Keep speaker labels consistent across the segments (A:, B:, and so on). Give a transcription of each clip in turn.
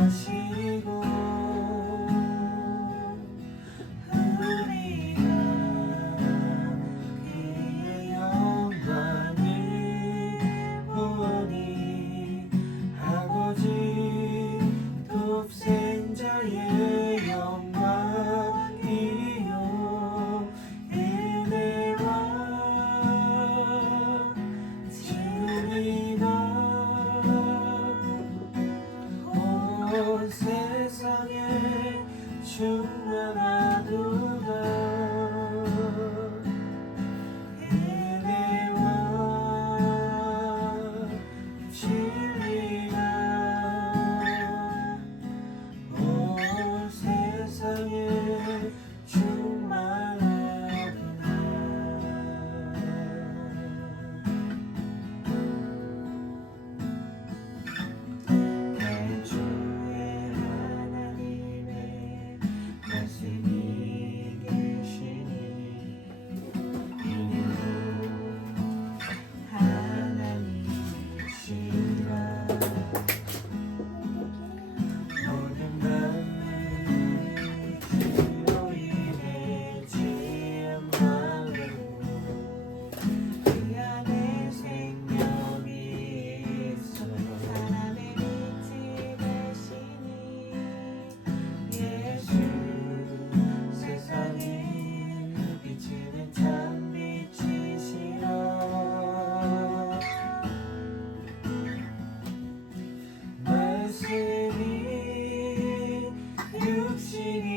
A: 거하시 to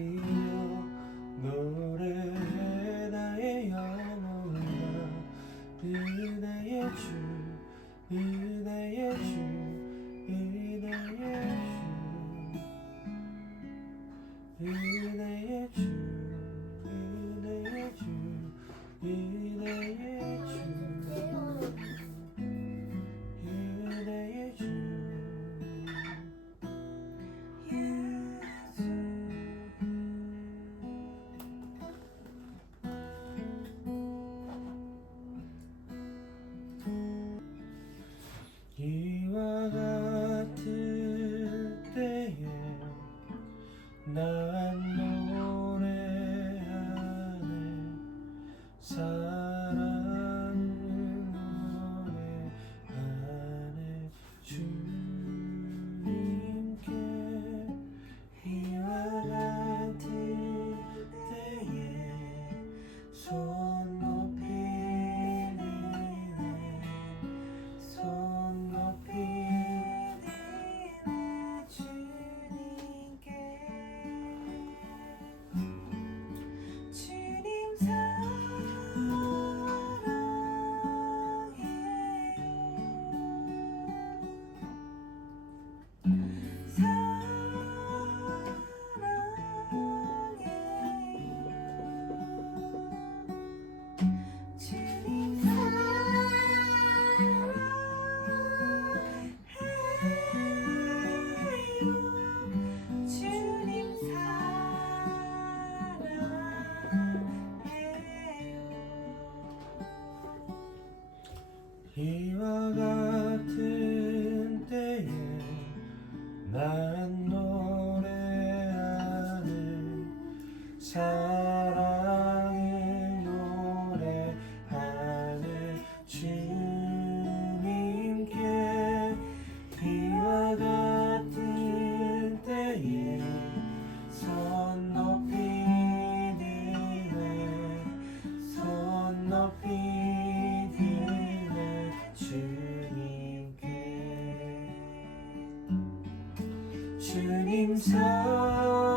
A: You.
B: 주님
A: 사랑.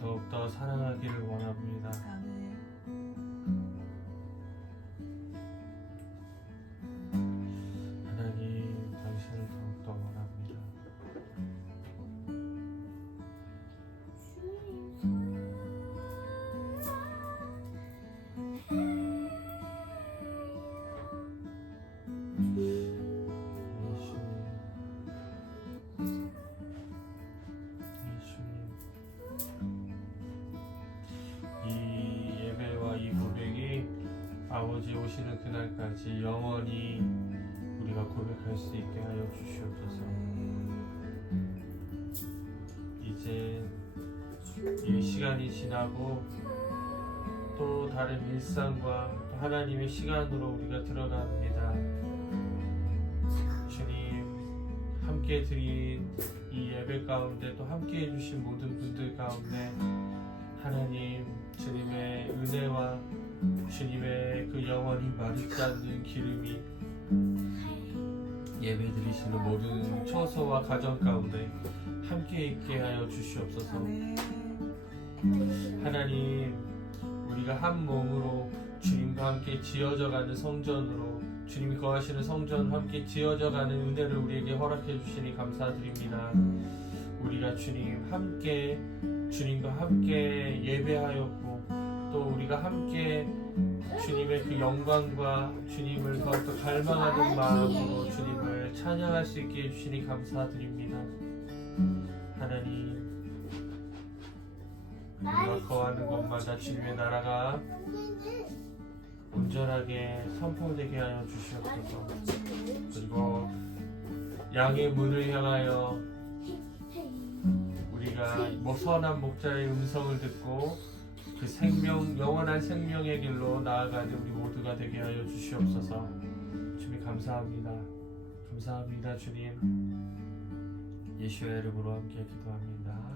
B: 더욱더 사랑하기를 원합니다.
A: 아멘.
B: 오시는 그날까지 영원히 우리가 고백할 수 있게 하여 주시옵소서. 이제 이 시간이 지나고 또 다른 일상과 또 하나님의 시간으로 우리가 들어갑니다. 주님, 함께 드린 이 예배 가운데 또 함께 해주신 모든 분들 가운데
A: 하나님 의 은혜와 주님의 그 영원히 마르지 않는 기름이 예배 드리시는 모든 처소와 가정 가운데 함께 있게 하여 주시옵소서. 하나님, 우리가 한 몸으로 주님과 함께 지어져가는 성전으로 주님이 거하시는 성전 함께 지어져가는 은혜를 우리에게 허락해 주시니 감사드립니다. 우리가 주님 함께 주님과 함께 예배하였고 또 우리가 함께 주님의 그 영광과 주님을 더욱더 갈망하는 마음으로 주님을 찬양할 수 있게 해주시니 감사드립니다. 하나님, 우리가 거하는 곳마다 주님의 나라가 온전하게 선포되게 하여 주시옵소서. 그리고 양의 문을 향하여 우리가 뭐 선한 목자의 음성을 듣고 그 생명 영원한 생명의 길로 나아가는 우리 모두가 되게 하여 주시옵소서. 주님 감사합니다. 감사합니다 주님. 예수의 이름으로 함께 기도합니다.